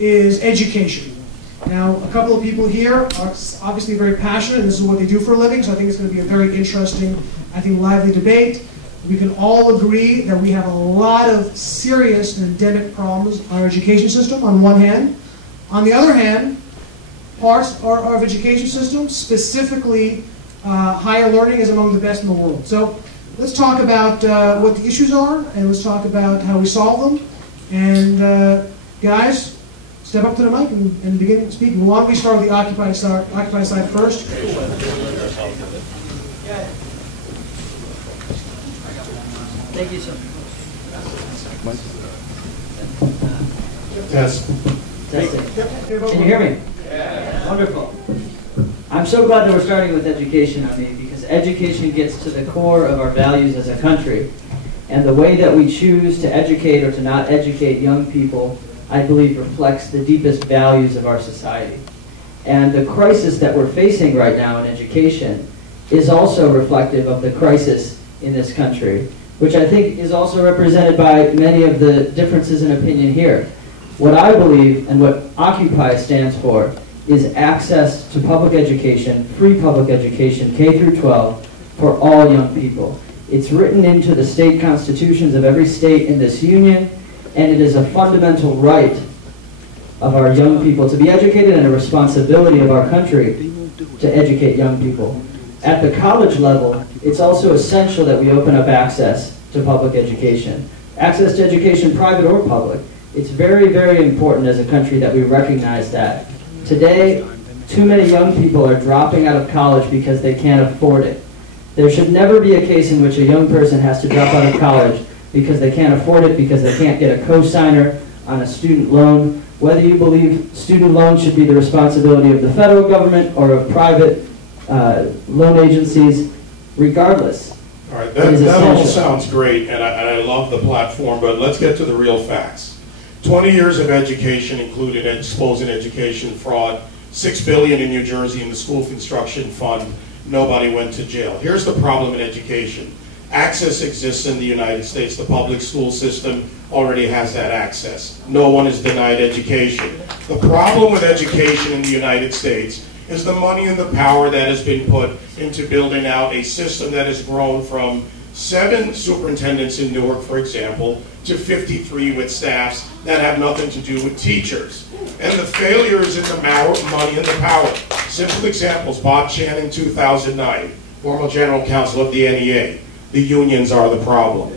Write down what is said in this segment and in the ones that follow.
is education. Now, a couple of people here are obviously very passionate, and this is what they do for a living, so I think it's going to be a very interesting, I think, lively debate. We can all agree that we have a lot of serious and endemic problems in our education system, on one hand. On the other hand, parts of our education system, specifically higher learning, is among the best in the world. So let's talk about what the issues are, and let's talk about how we solve them. And guys, step up to the mic and begin speaking. Why don't we start with the Occupy side first? Thank you, sir. Yes. Can you hear me? Yeah. Wonderful. I'm so glad that we're starting with education, I mean, because education gets to the core of our values as a country. And the way that we choose to educate or to not educate young people, I believe, reflects the deepest values of our society. And the crisis that we're facing right now in education is also reflective of the crisis in this country, which I think is also represented by many of the differences in opinion here. What I believe and what Occupy stands for is access to public education, free public education, K through 12, for all young people. It's written into the state constitutions of every state in this union, and it is a fundamental right of our young people to be educated and a responsibility of our country to educate young people. At the college level, it's also essential that we open up access to public education. Access to education, private or public. It's very, very important as a country that we recognize that. Today, too many young people are dropping out of college because they can't afford it. There should never be a case in which a young person has to drop out of college because they can't afford it, because they can't get a co-signer on a student loan. Whether you believe student loans should be the responsibility of the federal government or of private loan agencies, regardless. All right, that all sounds great, and I love the platform, but let's get to the real facts. 20 years of education included exposing education fraud, $6 billion in New Jersey in the school construction fund, nobody went to jail. Here's the problem in education. Access exists in the United States. The public school system already has that access. No one is denied education. The problem with education in the United States is the money and the power that has been put into building out a system that has grown from 7 superintendents in Newark, for example, to 53 with staffs that have nothing to do with teachers. And the failure is in the money and the power. Simple examples: Bob Chan in 2009, former general counsel of the NEA. The unions are the problem.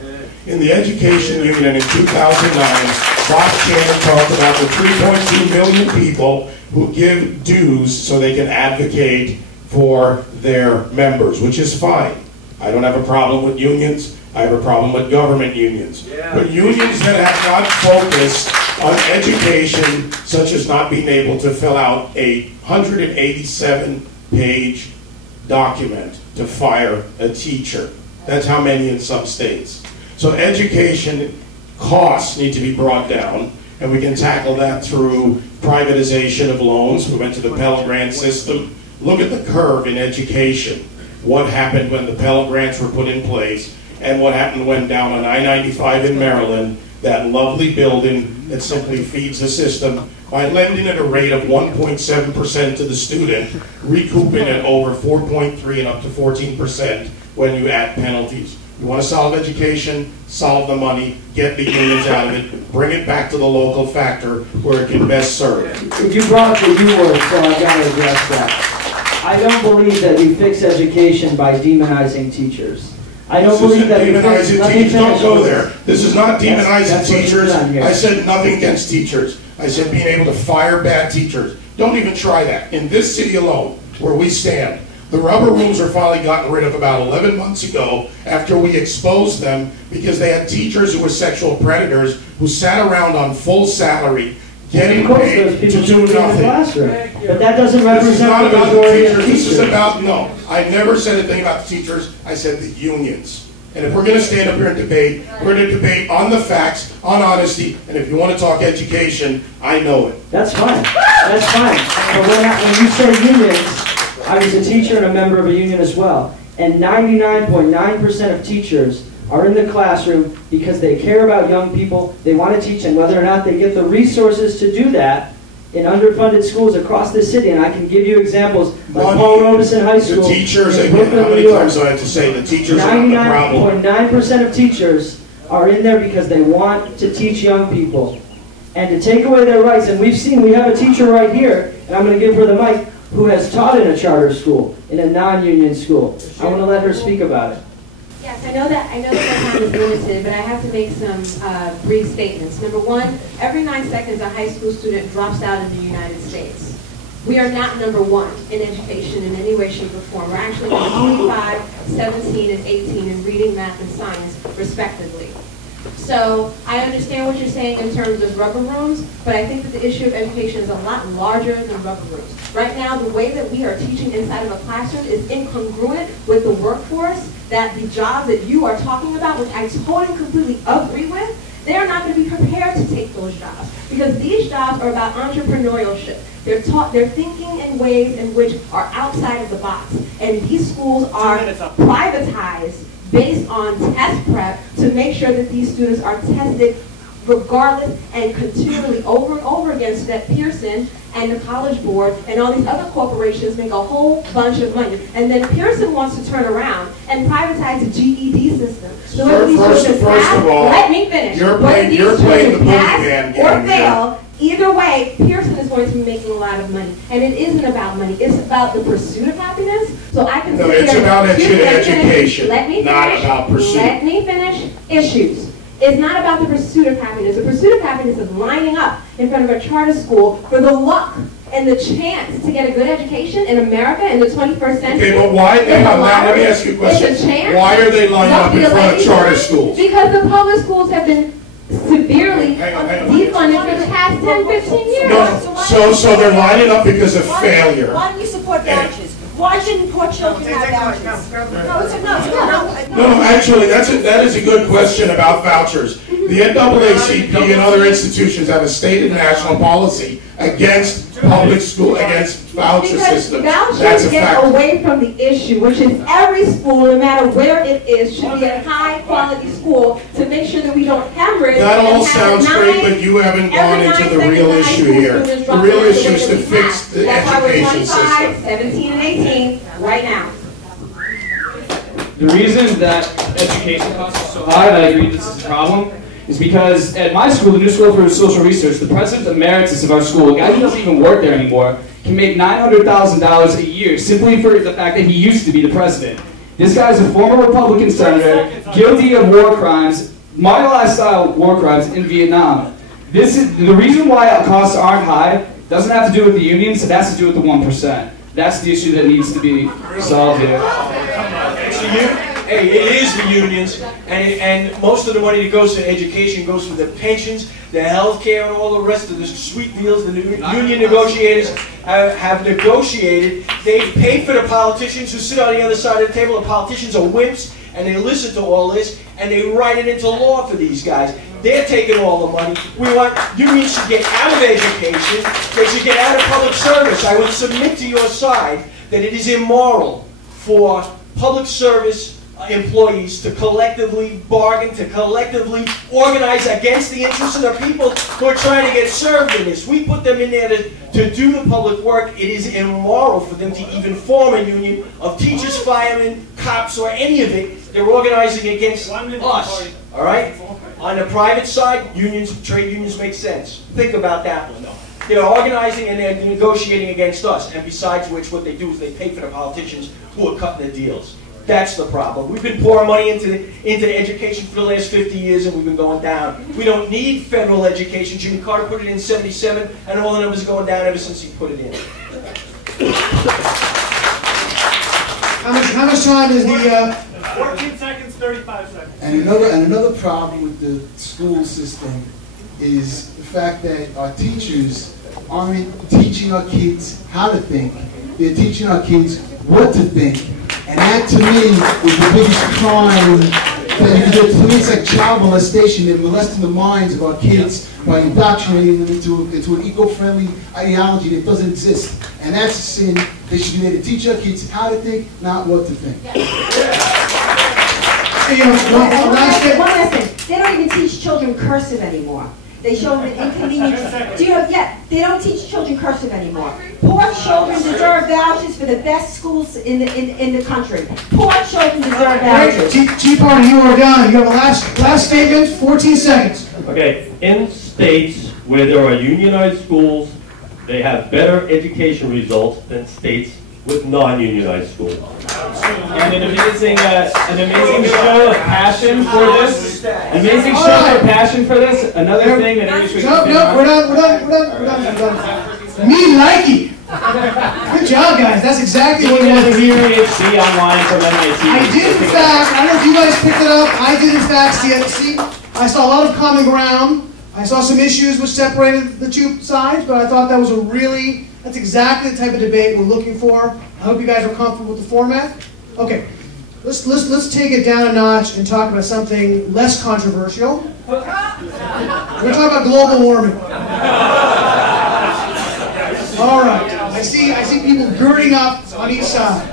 In the education union in 2009, Bob Chan talked about the 3.2 million people who give dues so they can advocate for their members, which is fine. I don't have a problem with unions. I have a problem with government unions. Yeah. But unions that have not focused on education, such as not being able to fill out a 187-page document to fire a teacher. That's how many in some states. So education costs need to be brought down, and we can tackle that through privatization of loans. We went to the Pell Grant system. Look at the curve in education. What happened when the Pell Grants were put in place, and what happened when down on I-95 in Maryland, that lovely building that simply feeds the system by lending at a rate of 1.7% to the student, recouping it over 4.3 and up to 14% when you add penalties. You want to solve education, solve the money, get the unions out of it, bring it back to the local factor where it can best serve. You brought up the U word, so I've got to address that. I don't believe that we fix education by demonizing teachers. I don't believe that demonizing teachers. Don't go there. This is not demonizing teachers. I said nothing against teachers. I said being able to fire bad teachers. Don't even try that. In this city alone, where we stand, the rubber rooms are finally gotten rid of about 11 months ago after we exposed them because they had teachers who were sexual predators who sat around on full salary getting paid to do nothing. But that doesn't represent this is not the about the majority teachers. of This is about, no, I never said anything about the teachers. I said the unions. And if we're going to stand up here and debate, we're going to debate on the facts, on honesty, and if you want to talk education, I know it. That's fine. That's fine. But when you say unions, I was a teacher and a member of a union as well. And 99.9% of teachers are in the classroom because they care about young people, they want to teach, and whether or not they get the resources to do that in underfunded schools across the city, and I can give you examples like Paul Robeson High School. The teachers, in how Brooklyn, many New York. times do I have to say the teachers are not the problem? 99.9% of teachers are in there because they want to teach young people and to take away their rights. And we've seen, we have a teacher right here, and I'm going to give her the mic, who has taught in a charter school, in a non-union school. I want to let her speak about it. Yes, I know that my time is limited, but I have to make some brief statements. Number one, every 9 seconds a high school student drops out in the United States. We are not number one in education in any way, shape, or form. We're actually number 25, 17, and 18 in reading, math, and science, respectively. So I understand what you're saying in terms of rubber rooms, but I think that the issue of education is a lot larger than rubber rooms. Right now, the way that we are teaching inside of a classroom is incongruent with the workforce, that the jobs that you are talking about, which I totally completely agree with, they're not going to be prepared to take those jobs, because these jobs are about entrepreneurship. They're thinking in ways in which are outside of the box, and these schools are privatized based on test prep to make sure that these students are tested regardless and continually over and over again, so that Pearson and the College Board and all these other corporations make a whole bunch of money. And then Pearson wants to turn around and privatize the GED system. So whether these students pass, let me finish. Whether these students pass or fail, either way, Pearson is going to be making a lot of money. And it isn't about money. It's about the pursuit of happiness. So I can say it's about education, not about pursuit. Let me finish. Issues. It's not about the pursuit of happiness. The pursuit of happiness is lining up in front of a charter school for the luck and the chance to get a good education in America in the 21st century. Okay, but why? Let me ask you a question. Why are they lining up in front of charter schools? Because the public schools have been severely defunded for the past 10, 15 years. No, so they're lining up because of failure. Why do you support vouchers? Why shouldn't poor children have vouchers? No, actually, that is a good question about vouchers. The NAACP and other institutions have a state and national policy against public school, against voucher systems. Vouchers get away from the issue, which is every school, no matter where it is, should be a high-quality school to make sure that we don't hemorrhage. That all sounds great, but you haven't gone into the real issue here. The real issue is to fix the education system. That's why we're 25, 17, and 18 right now. The reason that education costs are so high, and I agree this is a problem, is because at my school, the New School for Social Research, the president emeritus of our school, a guy who doesn't even work there anymore, can make $900,000 a year simply for the fact that he used to be the president. This guy's a former Republican senator, guilty of war crimes, martialized-style war crimes in Vietnam. This is the reason why costs aren't high. Doesn't have to do with the unions, it has to do with the 1%. That's the issue that needs to be solved here. Hey, it is the unions, and most of the money that goes to education goes to the pensions, the health care, and all the rest of the sweet deals the union negotiators have negotiated. They've paid for the politicians who sit on the other side of the table. The politicians are wimps, and they listen to all this, and they write it into law for these guys. They're taking all the money. We want unions to get out of education. They should get out of public service. I would submit to your side that it is immoral for public service employees to collectively bargain, to collectively organize against the interests of the people who are trying to get served in this. We put them in there to do the public work. It is immoral for them to even form a union of teachers, firemen, cops, or any of it. They're organizing against us, all right? On the private side, unions, trade unions make sense. Think about that one, though. They're organizing and they're negotiating against us, and besides which, what they do is they pay for the politicians who are cutting the deals. That's the problem. We've been pouring money into education for the last 50 years, and we've been going down. We don't need federal education. Jimmy Carter put it in '77, and all the numbers are going down ever since he put it in. How much time is the... 14 seconds, 35 seconds. And another problem with the school system is the fact that our teachers aren't teaching our kids how to think. They're teaching our kids what to think. And that, to me, is the biggest crime. To me, it's like child molestation. They're molesting the minds of our kids by indoctrinating them into an eco-friendly ideology that doesn't exist. And that's a sin. They should be there to teach our kids how to think, not what to think. One last thing. They don't even teach children cursive anymore. They show them the inconvenience. They don't teach children cursive anymore. Poor children deserve vouchers for the best schools in the country. Poor children deserve vouchers. Tea Party, you are done. You have a last statement, 14 seconds. Okay, in states where there are unionized schools, they have better education results than states with non-unionized schools. And an amazing show of passion for this. Another thing that I wish we could we're done. Me likey. Good job, guys. That's exactly what we want to hear. PhD online from MIT. I did, in fact, I don't know if you guys picked it up, I did, in fact, see, I saw a lot of common ground. I saw some issues which separated the two sides, but I thought that was that's exactly the type of debate we're looking for. I hope you guys are comfortable with the format. Okay, let's take it down a notch and talk about something less controversial. We're going to talk about global warming. All right, I see people girding up on each side.